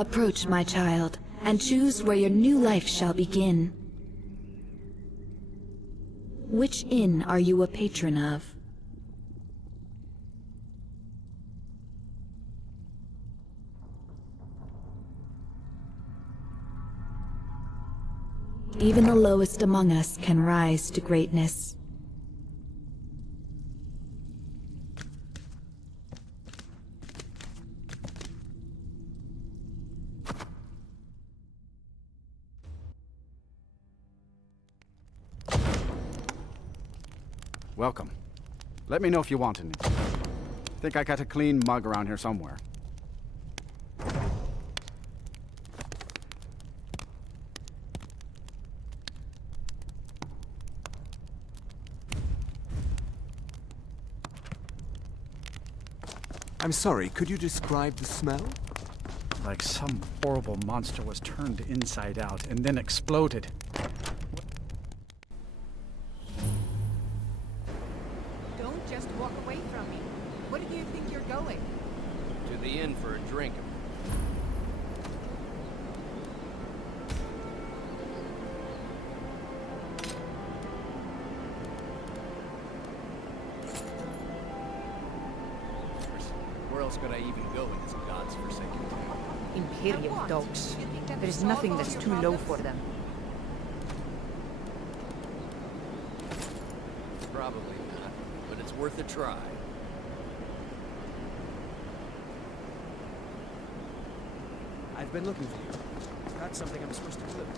Approach, my child, and choose where your new life shall begin. Which inn are you a patron of? Even the lowest among us can rise to greatness. Welcome. Let me know if you want anything. Think I got a clean mug around here somewhere. I'm sorry, could you describe the smell? Like some horrible monster was turned inside out and then exploded. Don't just walk away from me. Where do you think you're going? To the inn for a drink. Where else could I even go in this god's forsaken town? Imperial dogs. There is nothing that's too low for them. Probably not, but it's worth a try. I've been looking for you. Got something I'm supposed to deliver.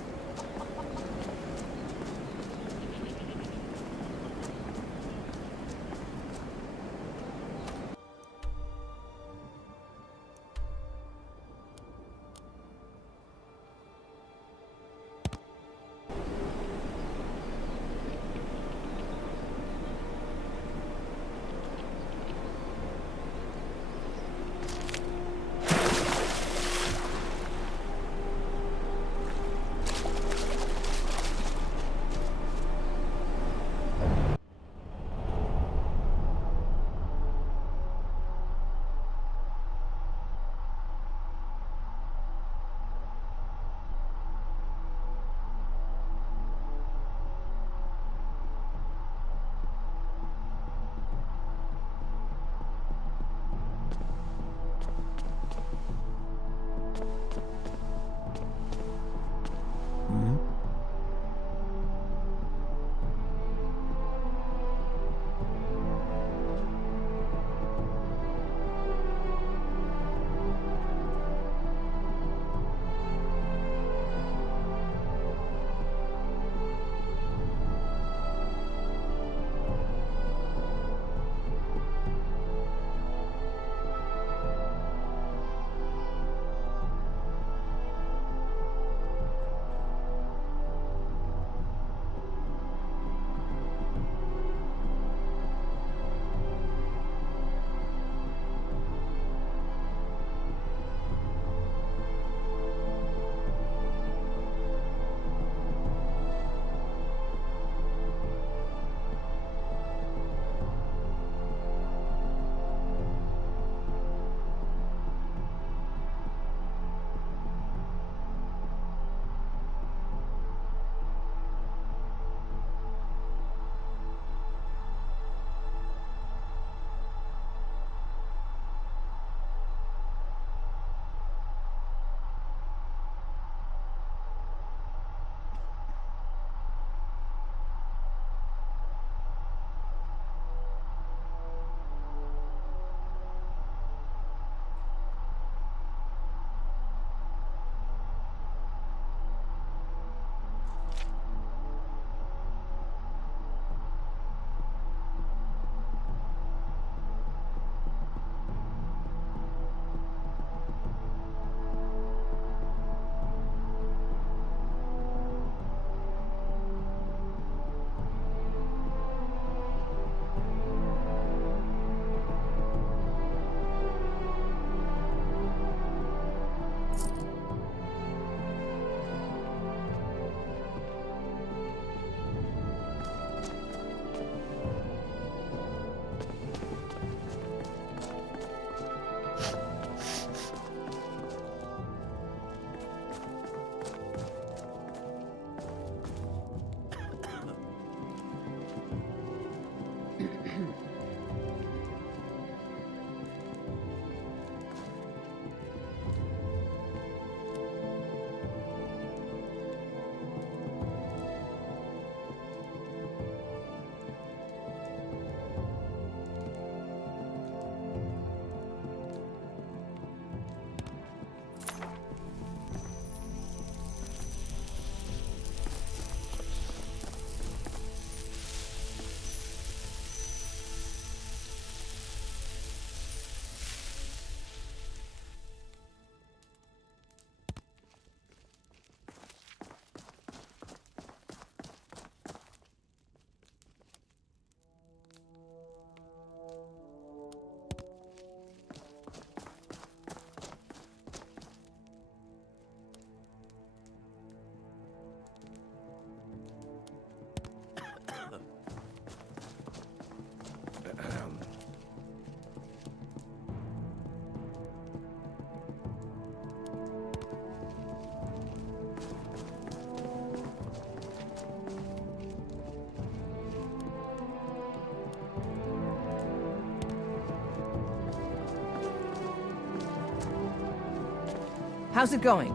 How's it going?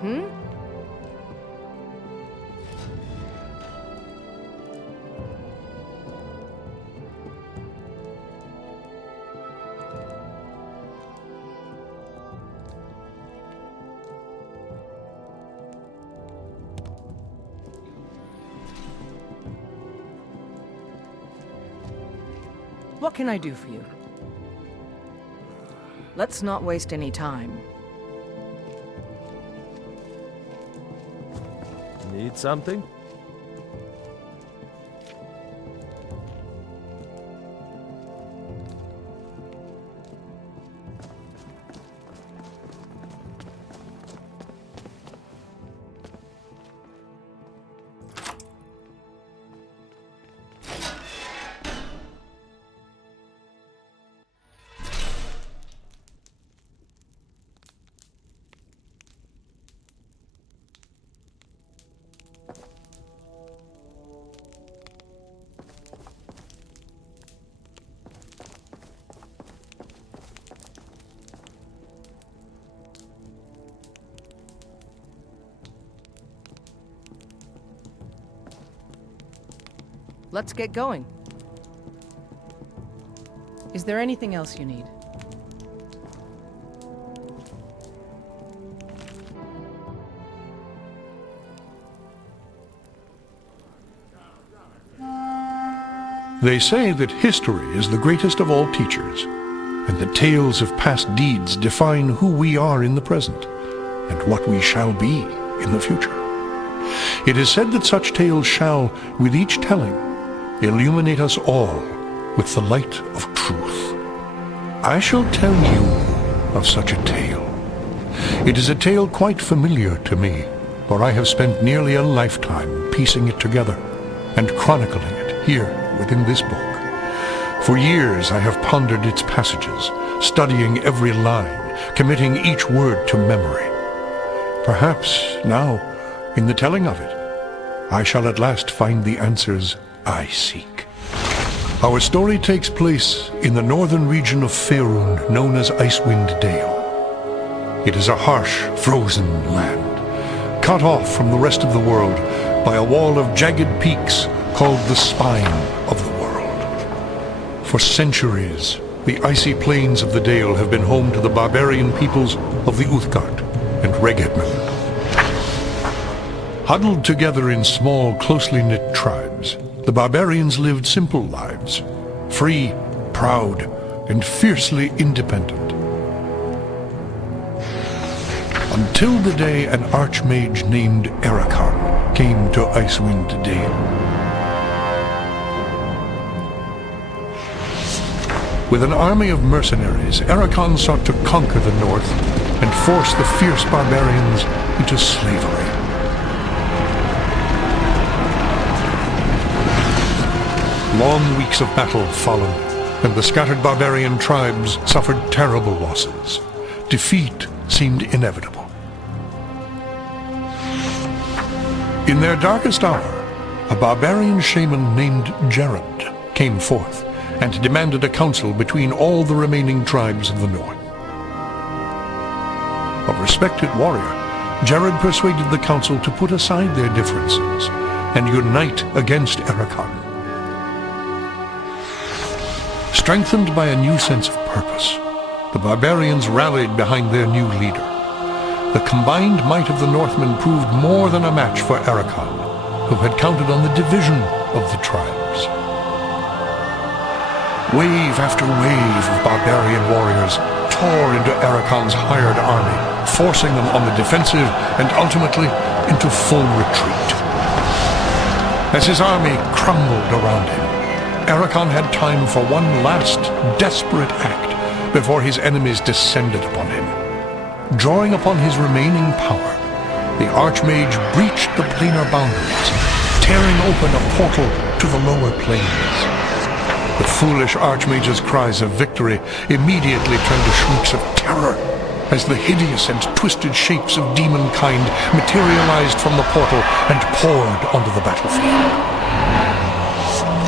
Hmm? What can I do for you? Let's not waste any time. Need something? Let's get going. Is there anything else you need? They say that history is the greatest of all teachers, and that tales of past deeds define who we are in the present, and what we shall be in the future. It is said that such tales shall, with each telling, illuminate us all with the light of truth. I shall tell you of such a tale. It is a tale quite familiar to me, for I have spent nearly a lifetime piecing it together and chronicling it here within this book. For years I have pondered its passages, studying every line, committing each word to memory. Perhaps now, in the telling of it, I shall at last find the answers I seek. Our story takes place in the northern region of Faerun, known as Icewind Dale. It is a harsh, frozen land, cut off from the rest of the world by a wall of jagged peaks called the Spine of the World. For centuries, the icy plains of the Dale have been home to the barbarian peoples of the Uthgard and Regedman. Huddled together in small, closely knit tribes, the barbarians lived simple lives, free, proud, and fiercely independent. Until the day an archmage named Erakan came to Icewind Dale. With an army of mercenaries, Erakan sought to conquer the north and force the fierce barbarians into slavery. Long weeks of battle followed, and the scattered barbarian tribes suffered terrible losses. Defeat seemed inevitable. In their darkest hour, a barbarian shaman named Jared came forth and demanded a council between all the remaining tribes of the north. A respected warrior, Jared persuaded the council to put aside their differences and unite against Erakan. Strengthened by a new sense of purpose, the barbarians rallied behind their new leader. The combined might of the Northmen proved more than a match for Erakan, who had counted on the division of the tribes. Wave after wave of barbarian warriors tore into Erakan's hired army, forcing them on the defensive and ultimately into full retreat. As his army crumbled around him, Erakan had time for one last desperate act before his enemies descended upon him. Drawing upon his remaining power, the Archmage breached the planar boundaries, tearing open a portal to the lower planes. The foolish Archmage's cries of victory immediately turned to shrieks of terror as the hideous and twisted shapes of demonkind materialized from the portal and poured onto the battlefield.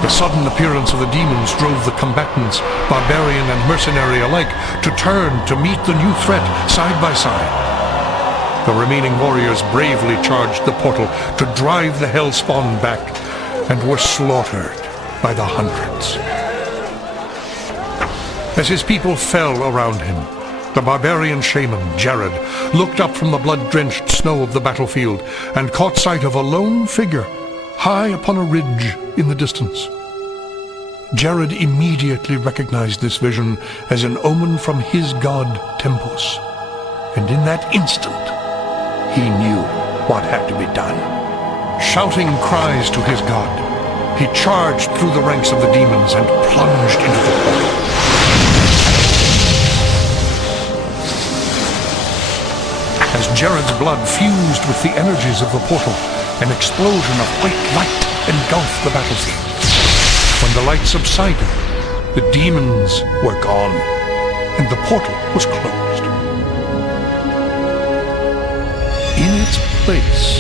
The sudden appearance of the demons drove the combatants, barbarian and mercenary alike, to turn to meet the new threat side by side. The remaining warriors bravely charged the portal to drive the hellspawn back, and were slaughtered by the hundreds. As his people fell around him, the barbarian shaman, Jared, looked up from the blood-drenched snow of the battlefield and caught sight of a lone figure high upon a ridge in the distance. Jared immediately recognized this vision as an omen from his god, Tempus, and in that instant, he knew what had to be done. Shouting cries to his god, he charged through the ranks of the demons and plunged into the portal. As Jared's blood fused with the energies of the portal, an explosion of white light engulfed the battlefield. When the light subsided, the demons were gone, and the portal was closed. In its place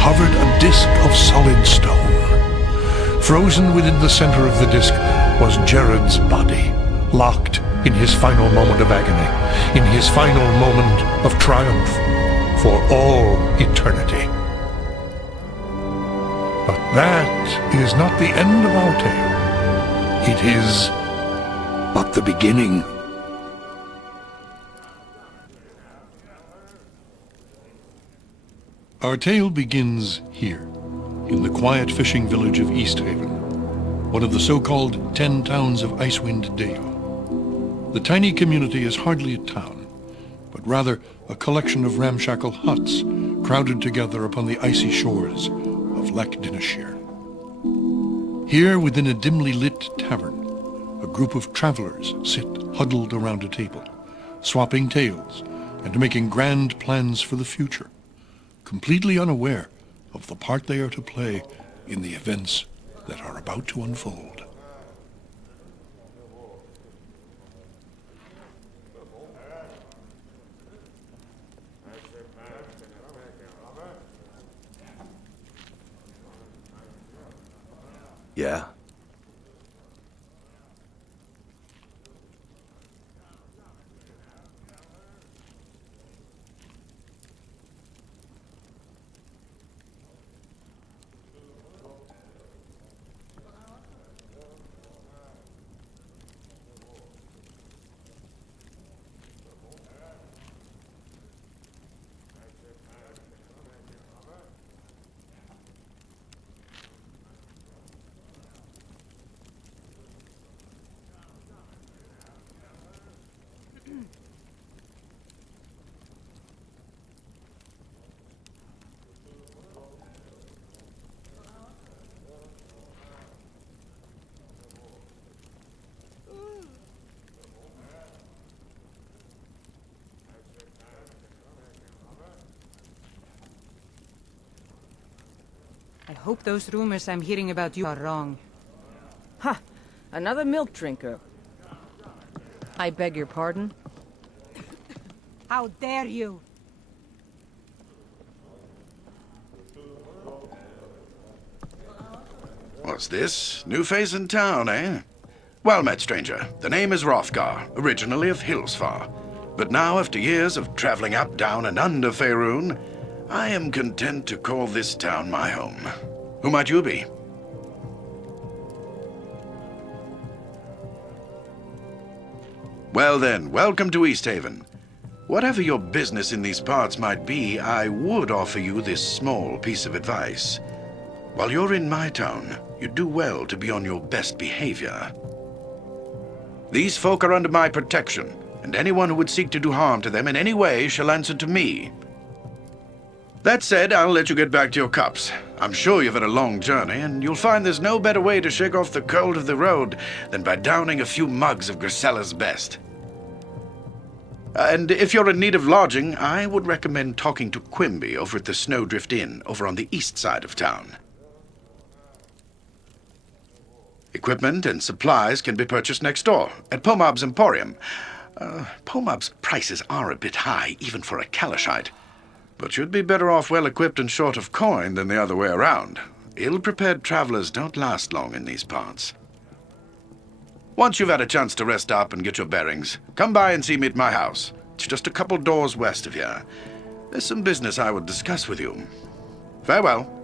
hovered a disk of solid stone. Frozen within the center of the disk was Jared's body, locked in his final moment of agony, in his final moment of triumph for all eternity. But that is not the end of our tale. It is but the beginning. Our tale begins here, in the quiet fishing village of Easthaven, one of the so-called 10 towns of Icewind Dale. The tiny community is hardly a town, but rather a collection of ramshackle huts crowded together upon the icy shores of Dineshire. Here, within a dimly lit tavern, a group of travelers sit huddled around a table, swapping tales and making grand plans for the future, completely unaware of the part they are to play in the events that are about to unfold. Yeah? I hope those rumors I'm hearing about you are wrong. Ha! Another milk drinker. I beg your pardon? How dare you! What's this? New face in town, eh? Well met, stranger. The name is Hrothgar, originally of Hillsfar. But now, after years of traveling up, down, and under Faerun, I am content to call this town my home. Who might you be? Well then, welcome to Easthaven. Whatever your business in these parts might be, I would offer you this small piece of advice. While you're in my town, you do well to be on your best behavior. These folk are under my protection, and anyone who would seek to do harm to them in any way shall answer to me. That said, I'll let you get back to your cups. I'm sure you've had a long journey, and you'll find there's no better way to shake off the cold of the road than by downing a few mugs of Grisella's best. And if you're in need of lodging, I would recommend talking to Quimby over at the Snowdrift Inn over on the east side of town. Equipment and supplies can be purchased next door, at Pomab's Emporium. Pomab's prices are a bit high, even for a Kalashite. But you'd be better off well-equipped and short of coin than the other way around. Ill-prepared travelers don't last long in these parts. Once you've had a chance to rest up and get your bearings, come by and see me at my house. It's just a couple doors west of here. There's some business I would discuss with you. Farewell.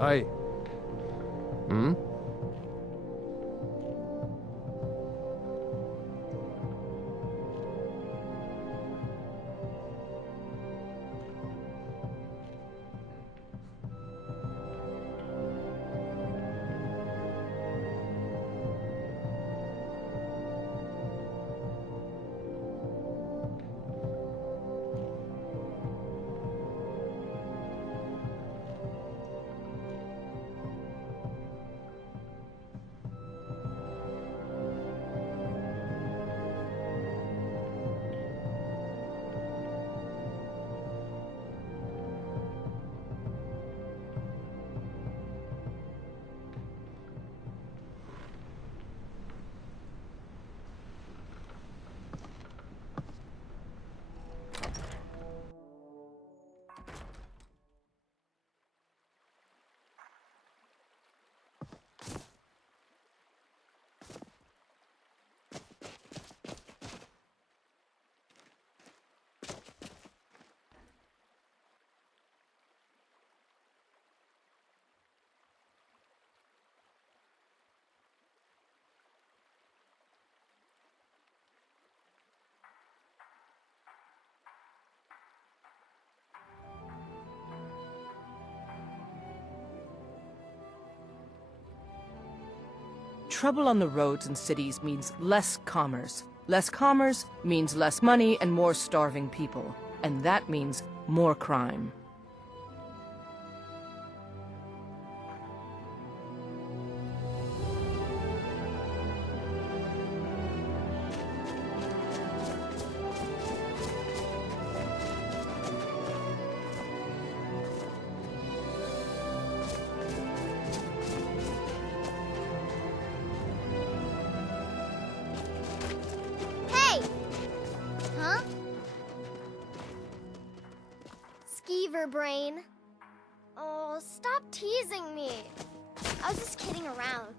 Hi. Hmm? Trouble on the roads and cities means less commerce. Less commerce means less money and more starving people. And that means more crime. Hey! Huh? Skeever brain. Oh, stop teasing me. I was just kidding around.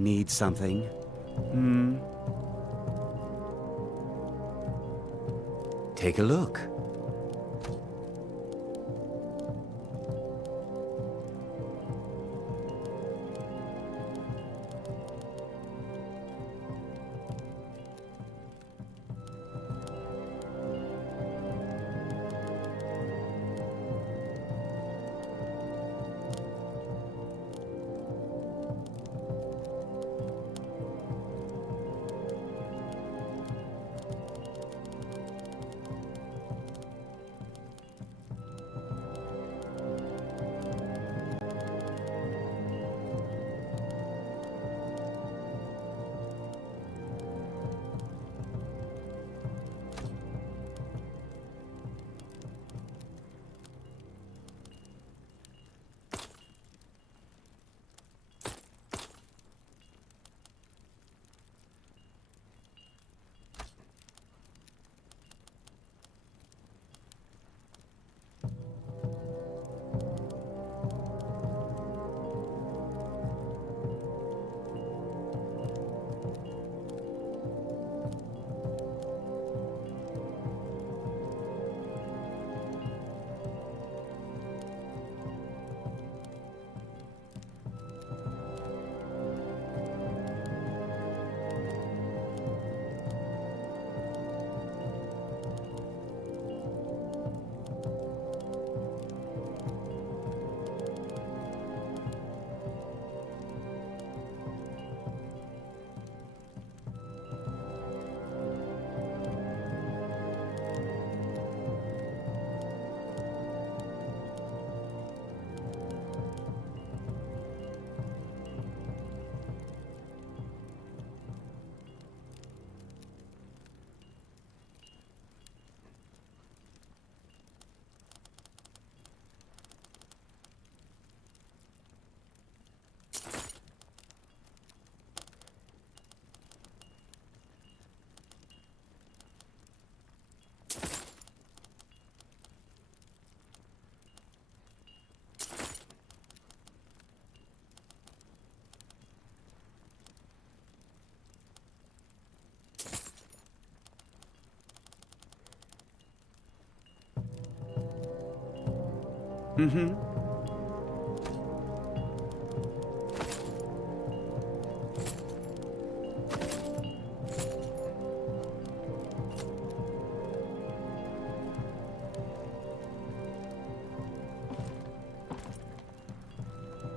Need something? Take a look.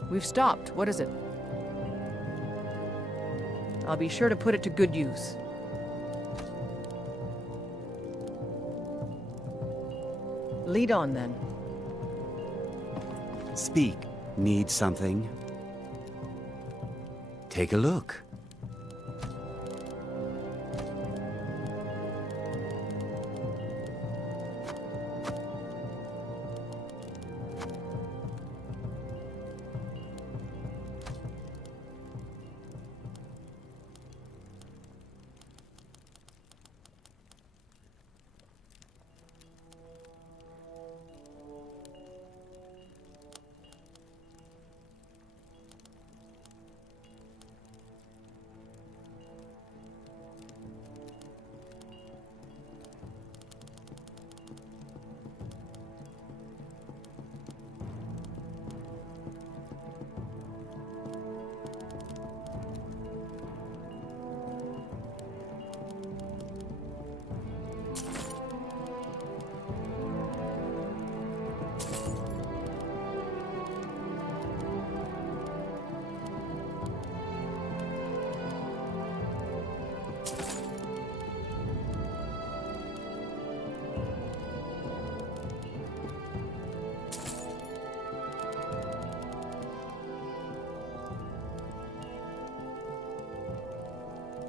We've stopped. What is it? I'll be sure to put it to good use. Lead on, then. Speak. Need something? Take a look.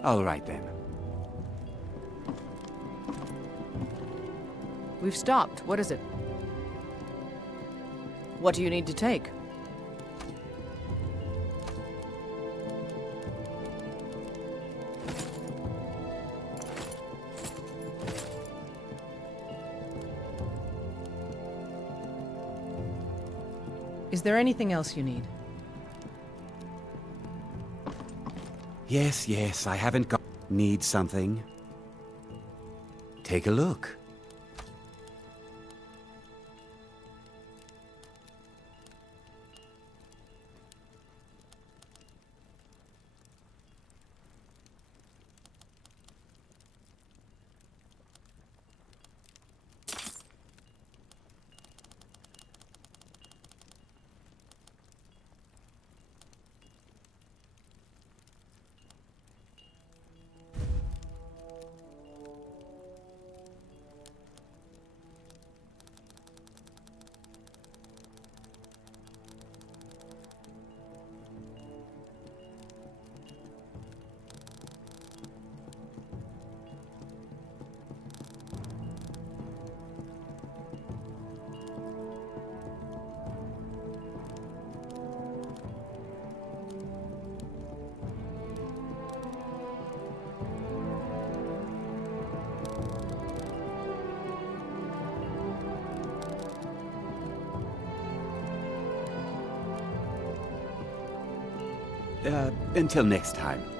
All right, then. We've stopped. What is it? What do you need to take? Is there anything else you need? Yes, yes, I haven't got... Need something? Take a look. Until next time.